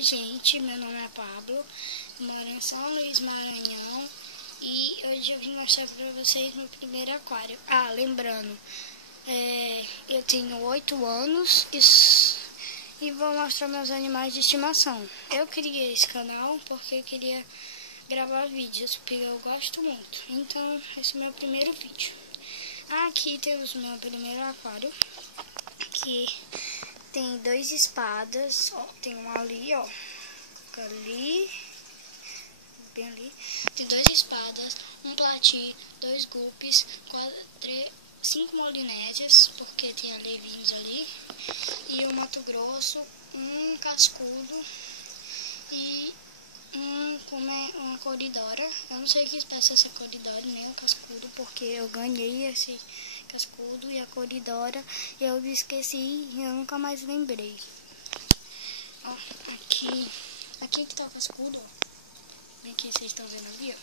Oi gente, meu nome é Pablo, moro em São Luís, Maranhão, e hoje eu vim mostrar para vocês meu primeiro aquário. Lembrando, eu tenho 8 anos e vou mostrar meus animais de estimação. Eu criei esse canal porque eu queria gravar vídeos, porque eu gosto muito. Então, esse é o meu primeiro vídeo. Aqui temos meu primeiro aquário, que tem 2 espadas, ó, tem um ali, ó, ali, bem ali, tem 2 espadas, um plati, 2 guppies, 5 molinésias, porque tem alevinhos ali, e um Mato Grosso, um cascudo e uma coridora. Eu não sei que espécie é essa coridora, nem o cascudo, porque eu ganhei esse cascudo e a coridora eu esqueci e eu nunca mais lembrei. Ó, aqui que tá o cascudo, ó. Bem que vocês estão vendo ali, ó.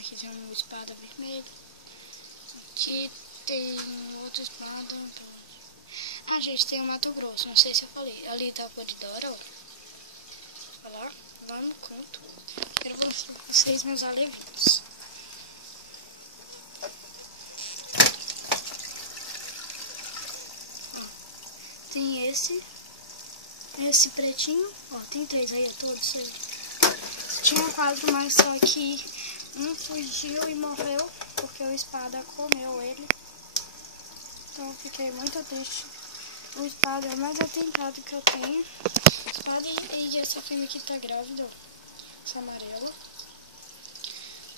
Aqui tem uma espada vermelha. Aqui tem outra espada. Gente, tem o Mato Grosso, não sei se eu falei. Ali tá a coridora, ó. Olha lá no canto. Quero mostrar pra vocês meus alevinhos. Tem esse pretinho, ó, tem 3 aí, todos aí. Tinha 4, mas só que um fugiu e morreu, porque o espada comeu ele. Então eu fiquei muito triste. O espada é o mais atentado que eu tenho. Espada e essa fêmea aqui tá grávida, ó, essa amarela.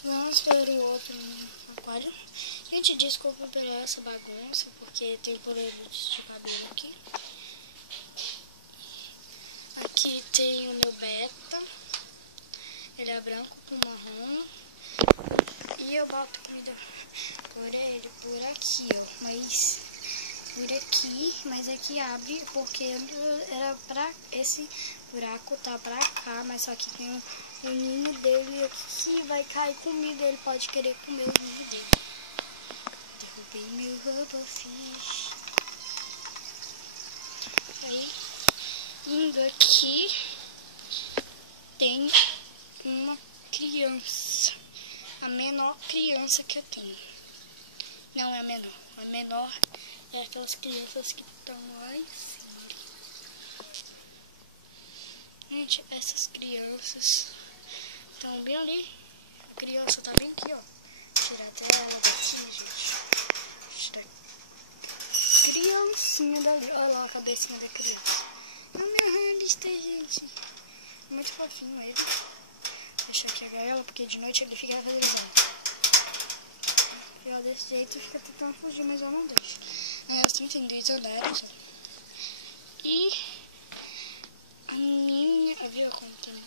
Vamos ver o outro aquário. Gente, desculpa por essa bagunça, porque tem polêmicas de cabelo aqui. Aqui tem o meu beta, ele é branco com marrom, e eu boto comida por ele por aqui, ó, mas aqui abre porque era pra esse buraco tá pra cá, mas só que tem o ninho dele aqui que vai cair comida, ele pode querer comer o ninho dele. Derrubei meu RoboFish. Aí, indo aqui, tem uma criança, a menor criança que eu tenho. Não é a menor, a menor é aquelas crianças que estão lá em cima. Gente, essas crianças estão bem ali. A criança tá bem aqui, ó. Tirar até ela daqui, gente. Tirar a criancinha dali. Olha lá a cabecinha da criança. É o meu hamster, gente. Muito fofinho ele. Deixa eu pegar ela, porque de noite ele fica fazendo. E ela desse jeito fica tentando fugir, mas eu não deixo. Assim tem 2 andares. E a minha. Viu como tem?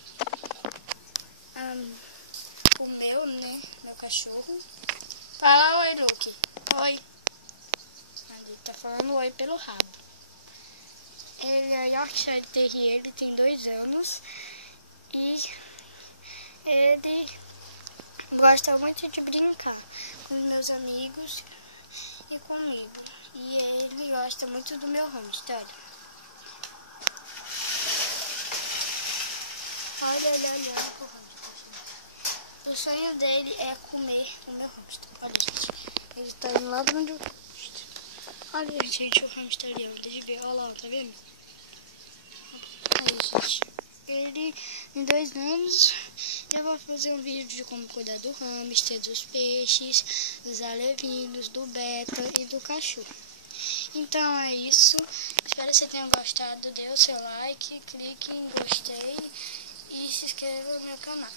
O meu, né? Meu cachorro. Fala oi, Luke. Oi. Ali tá falando oi pelo rabo. Ele é Yorkshire Terrier, ele tem 2 anos. E ele gosta muito de brincar com os meus amigos e comigo. E ele gosta muito do meu hamster. Olha pro hamster. O sonho dele é comer o meu hamster. Olha, gente. Ele tá indo lá pra onde eu hamster. Olha, gente, o hamster ali. Deixa eu ver. Olha lá, tá vendo? Aí, gente. Ele, em 2 anos, eu vou fazer um vídeo de como cuidar do hamster, dos peixes, dos alevinhos, do beta e do cachorro. Então é isso. Espero que você tenha gostado. Dê o seu like, clique em gostei e se inscreva no meu canal.